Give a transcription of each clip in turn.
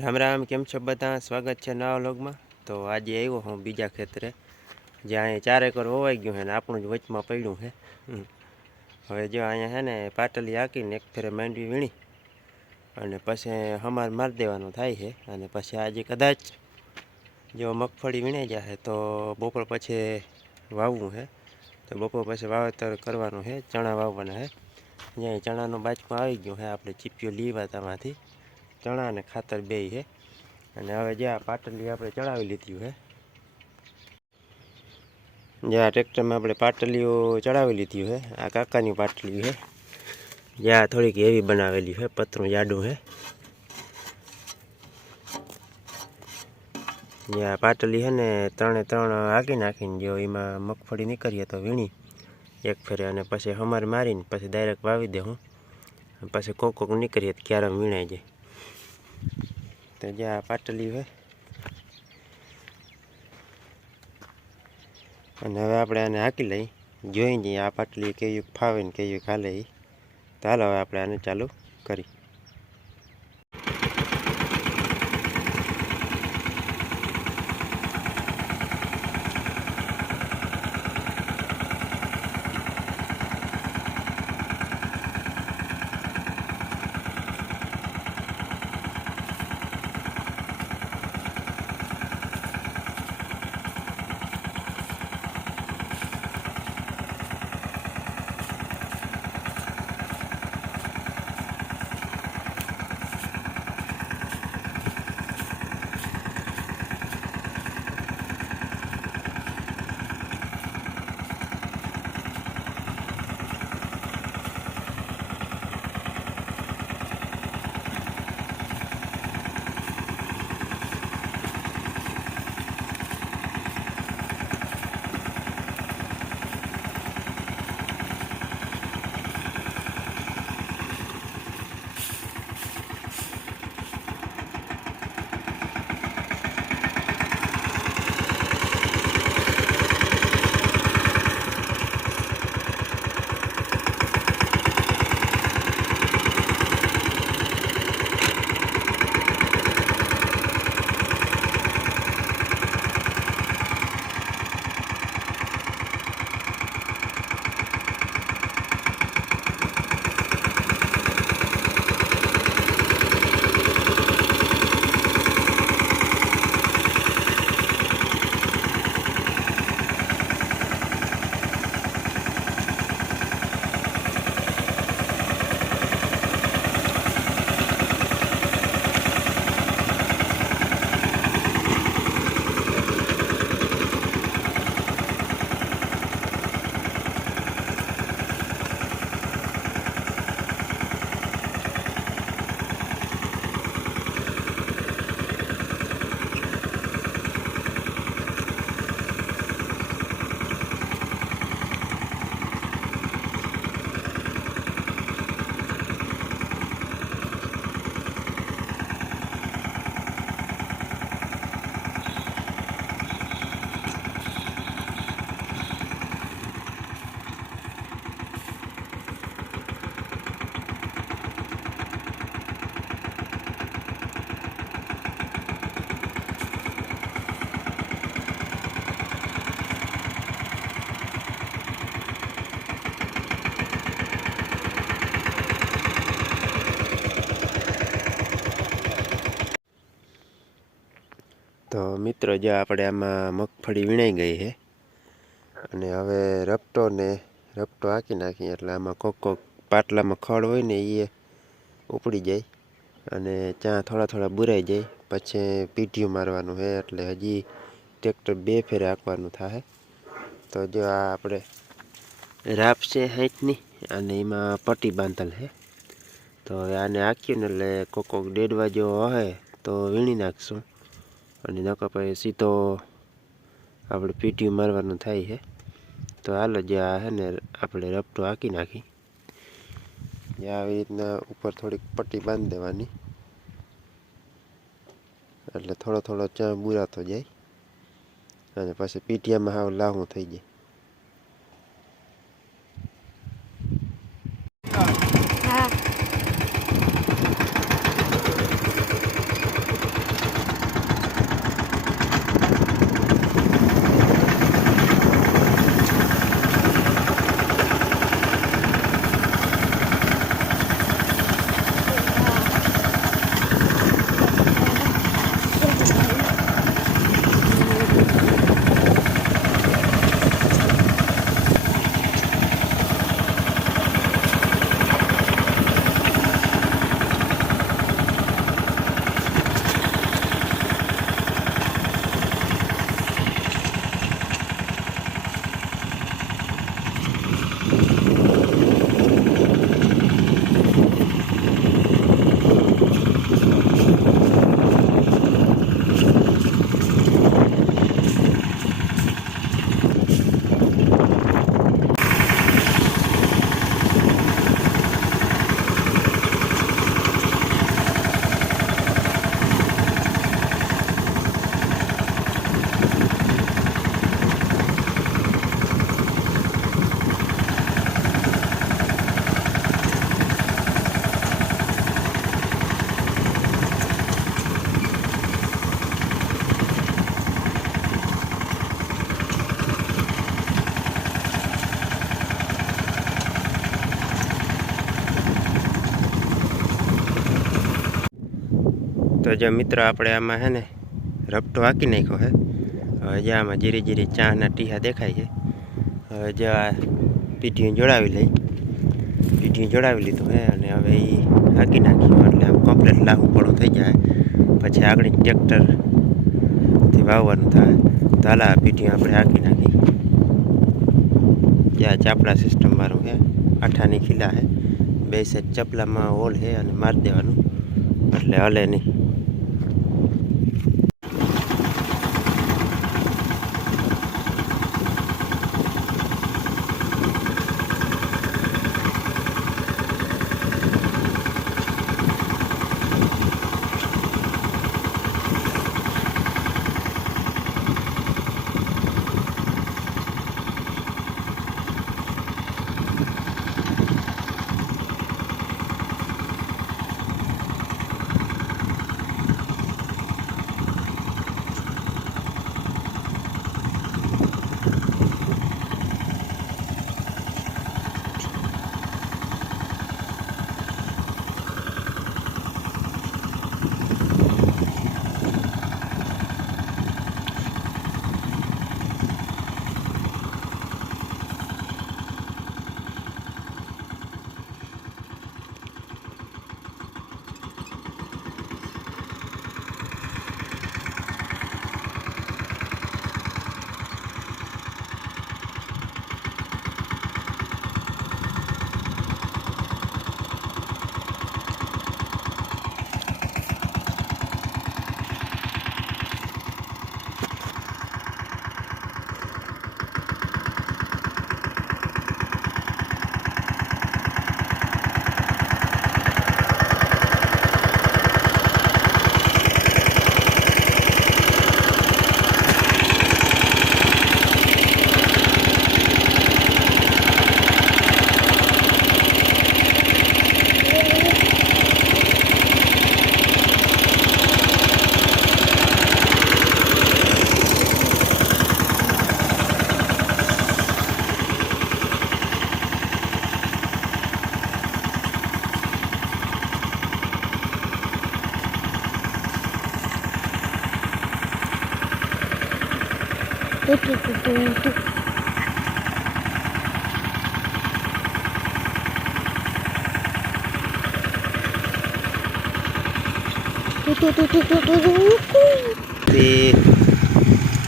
રામ રામ, કેમ છો બધા? સ્વાગત છે નવા વ્લોગમાં. તો આજે આવ્યો હું બીજા ખેતરે, જ્યાં અહીંયા ચાર એકર વવાઈ ગયું છે ને આપણું જ વચમાં પડ્યું છે. હવે જો અહીંયા છે ને પાટલી હાંકીને એક ફેરે માંડવી વીણી અને પછી હમાર મારી દેવાનું થાય છે અને પછી આજે કદાચ જો મગફળી વીણાઈ જશે તો બપોર પછી વાવવું છે. તો બપોર પછી વાવેતર કરવાનું છે, ચણા વાવવાના છે. જ્યાં ચણાનું બાજકું આવી ગયું છે, આપણે ચીપિયો લીવા તામાંથી ચણા અને ખાતર બે છે. અને હવે જે આ પાટલી આપણે ચડાવી લીધી છે. જે આ ટ્રેક્ટરમાં આપણે પાટલીઓ ચડાવી લીધી છે, આ કાકાની પાટલી છે. જે આ થોડીક એવી બનાવેલી છે, પતરું જાડું છે. જે આ પાટલી છે ને ત્રણે ત્રણ હાકી નાખીને જો એમાં મગફળી નીકળીએ તો વીણી. એક ફેરે અને પછી હમાર મારીને પછી ડાયરેક્ટ વાવી દે હું. પછી કોક કોક નીકળીએ તો ક્યારે વીણાઈ જાય. તો જે આ પાટલી હોય અને હવે આપણે આને હાકી લઈ. જોઈ જઈએ આ પાટલી કેવી ફાવે ને કેવી હાલે એ તો હાલો હવે આપણે આને ચાલુ કરી. મિત્રો જો આપણે આમાં મગફળી વીણાઈ ગઈ છે. અને હવે રપટો ને રપટો હાંકી નાખીએ એટલે આમાં કોક કોક પાટલામાં ખડ હોય ને એ ઉપડી જાય અને ત્યાં થોડા થોડા બુરાઈ જાય. પછી પીઠિયું મારવાનું છે એટલે હજી ટ્રેક્ટર બે ફેરે હાંકવાનું થાય. તો જો આ આપણે રાપ છે હાઈટની અને એમાં પટ્ટી બાંધેલ છે. તો હવે આને હાંક્યું ને એટલે કોક કોક ડેડવા જો હોય તો વીણી નાખશું. અને નકર પછી સીધો આપણે પીટીયું મારવાનું થાય છે. તો હાલો જે આ છે ને આપણે રપટો હાંકી નાખી. આવી રીતના ઉપર થોડીક પટ્ટી બાંધી દેવાની. એટલે થોડો થોડો ચા બુરાતો જાય. અને પછી પીઠિયામાં હાવ લાહું થઈ જાય. તો જો મિત્રો આપણે આમાં હે ને રપટો હાંકી નાખ્યો હે. હવે જે આમાં જીરી જીરી ચાના ટીહા દેખાય છે. હવે જે આ પીઠીયું જોડાવી લઈ. પીઠીયું જોડાવી લીધું હે અને હવે એ હાંકી નાખ્યું. એટલે આમ કમ્પ્લેટ લાગુ પડું થઈ જાય. પછી આગળ ટ્રેક્ટરથી વાવવાનું થાય. તો હાલ આ પીઠીયું આપણે હાંકી નાખી. જ્યાં ચાપડા સિસ્ટમ મારું હે, આઠાની ખીલા હે. બે સાઈડ ચપલામાં હોલ હે અને મારી દેવાનું. એટલે હલે નહીં.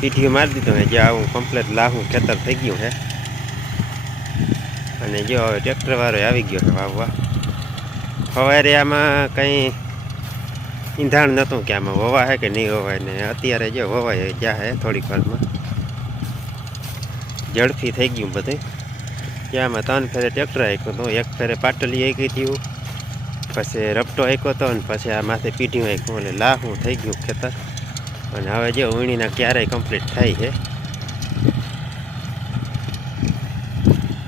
પીઠીઓ મારી દીધો હે જે આવું કમ્પ્લેટ લાહું ખેતર થઈ ગયું હે અને જો હવે ટ્રેક્ટર વાળો આવી ગયો છે વાવવા સવારે આમાં કંઈ ઈંધાણ નહોતું કે આમાં વવાય કે નહીં વવાય ને અત્યારે જો વવાય જ્યાં હે થોડીક વારમાં ઝડપી થઈ ગયું બધું. ત્યાંમાં ત્રણ ફેરે ટ્રેક્ટર આંક્યો હતો, એક ફેરે પાટલી આંકી હતી પછી રપટો આંક્યો હતો ને પછી આ માથે પીઢીઓ આંક્યું એટલે લાહું થઈ ગયું ખેતર. અને હવે જે વીણીના ક્યારેય કમ્પ્લીટ થાય છે.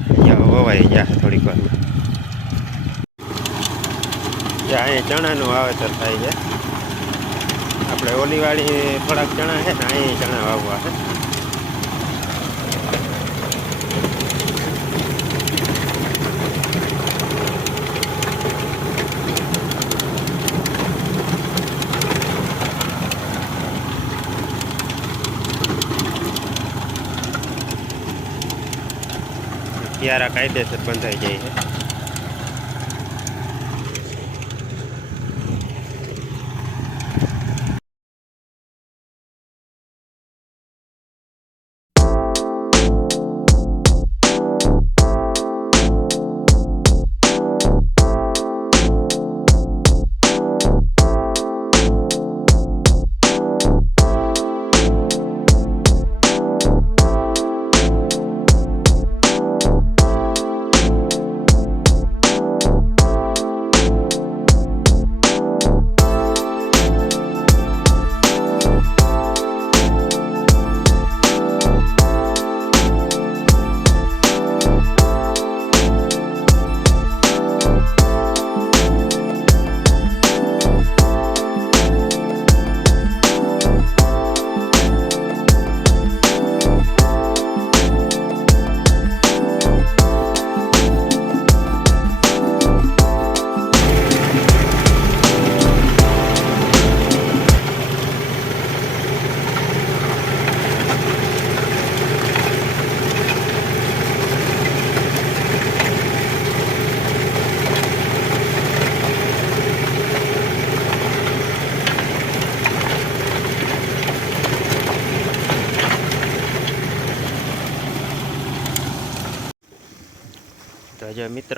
અહીંયા વવાઈ ગયા થોડીક વારમાં અહીંયા ચણાનું વાવેતર થાય છે. આપણે ઓલીવાળી થોડાક ચણા છે ને અહીં ચણા વાવવા છે. ક્યારા કાયદેસર બંધાઈ જાય છે.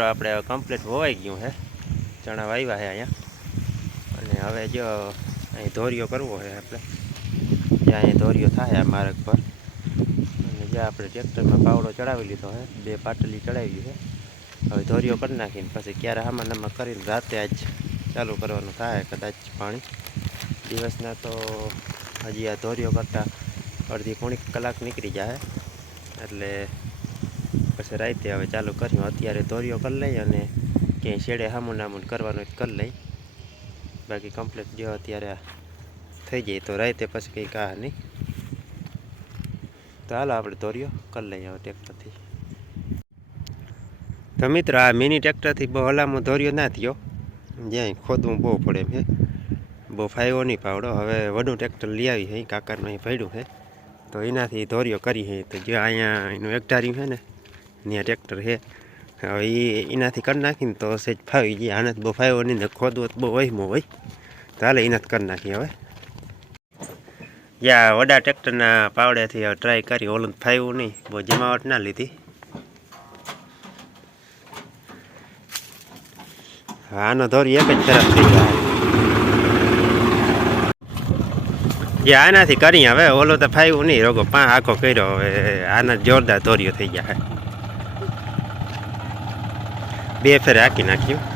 મિત્રો, આપણે કમ્પ્લીટ હોવાઈ ગયું છે ચણા વાવ્યા છે અહીંયા. અને હવે જો અહીં ધોરિયો કરવો છે આપણે. જ્યાં અહીં ધોરિયો થાય આ માર્ગ પર. અને જ્યાં આપણે ટ્રેક્ટરમાં પાવડો ચડાવી લીધો છે બે પાટલી ચડાવી છે હવે ધોરિયો કરી નાખીને પછી ક્યારે આમાં નામાં કરીને રાતે આજ ચાલુ કરવાનું થાય, કદાચ પાણી. દિવસના તો હજી આ ધોરિયો કરતાં અડધી પોણી કલાક નીકળી જાય. એટલે પછી રાતે હવે ચાલુ કર્યું. અત્યારે દોરીઓ કરી લઈ અને ક્યાંય શેડે હામું નામું કરવાનું કરી લઈ. બાકી કમ્પ્લીટ જો અત્યારે થઈ જાય તો રાતે પછી કંઈ કાહ નહીં. તો હાલો આપણે દોરીઓ કરી લઈએ હવે ટ્રેક્ટરથી. તો મિત્રો, આ મિની ટ્રેક્ટરથી બહુ હલામો દોરીઓ ના થયો. જ્યાં ખોદવું બહુ પડે છે બહુ ફાયવો નહીં પાવડો હવે વડું ટ્રેક્ટર લઈ આવી છે કાકાનું અહીં પડ્યું છે તો એનાથી દોરીઓ કરી છે તો જો અહીંયા એનું એકધાર્યું છે ને ત્યાં ટ્રેક્ટર છે. હવે એ એનાથી કરી નાખીને તો સેજ ફાવી જાય આને બહુ ફાવ્યો નહીં ખોદવો તો બહુ વહીમો હોય. ચાલે એનાથી કરી નાખીએ હવે. યા વડા ટ્રેક્ટરના પાવડેથી હવે ટ્રાય કરી. ઓલું ફાવ્યું નહીં. બહુ જમાવટ ના લીધી. હા, આનો ધોરી એક જ ખરાબ થઈ જાય યા આનાથી કરી હવે. ઓલો તો ફાવ્યું નહીં. રોગો પા આખો કર્યો. હવે આના જોરદાર ધોર્યો થઈ ગયા બે ફેરે હાકી નાખ્યું.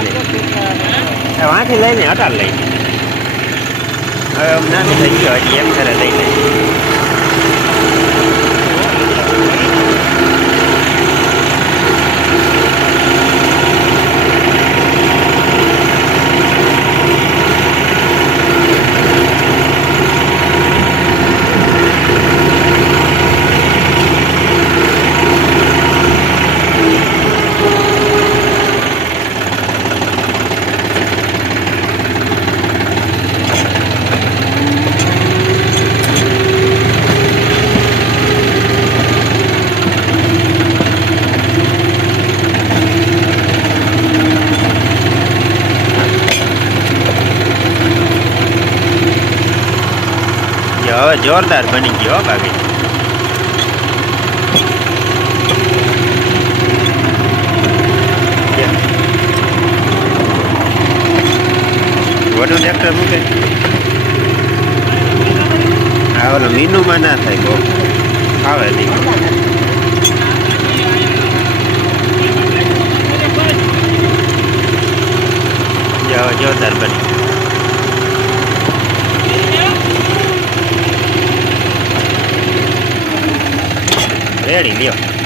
છે વાંથી લઈને અટાર લઈને હવે નાની થઈ ગયો એમ કરે લઈને જોરદાર બની ગયો હો ભાભી. વડું ટ્રેક્ટર મૂકે. હા ઓલો મીનુમાં ના થાય બહુ. આવે નહીં. જોરદાર બની રેડી લ્યો.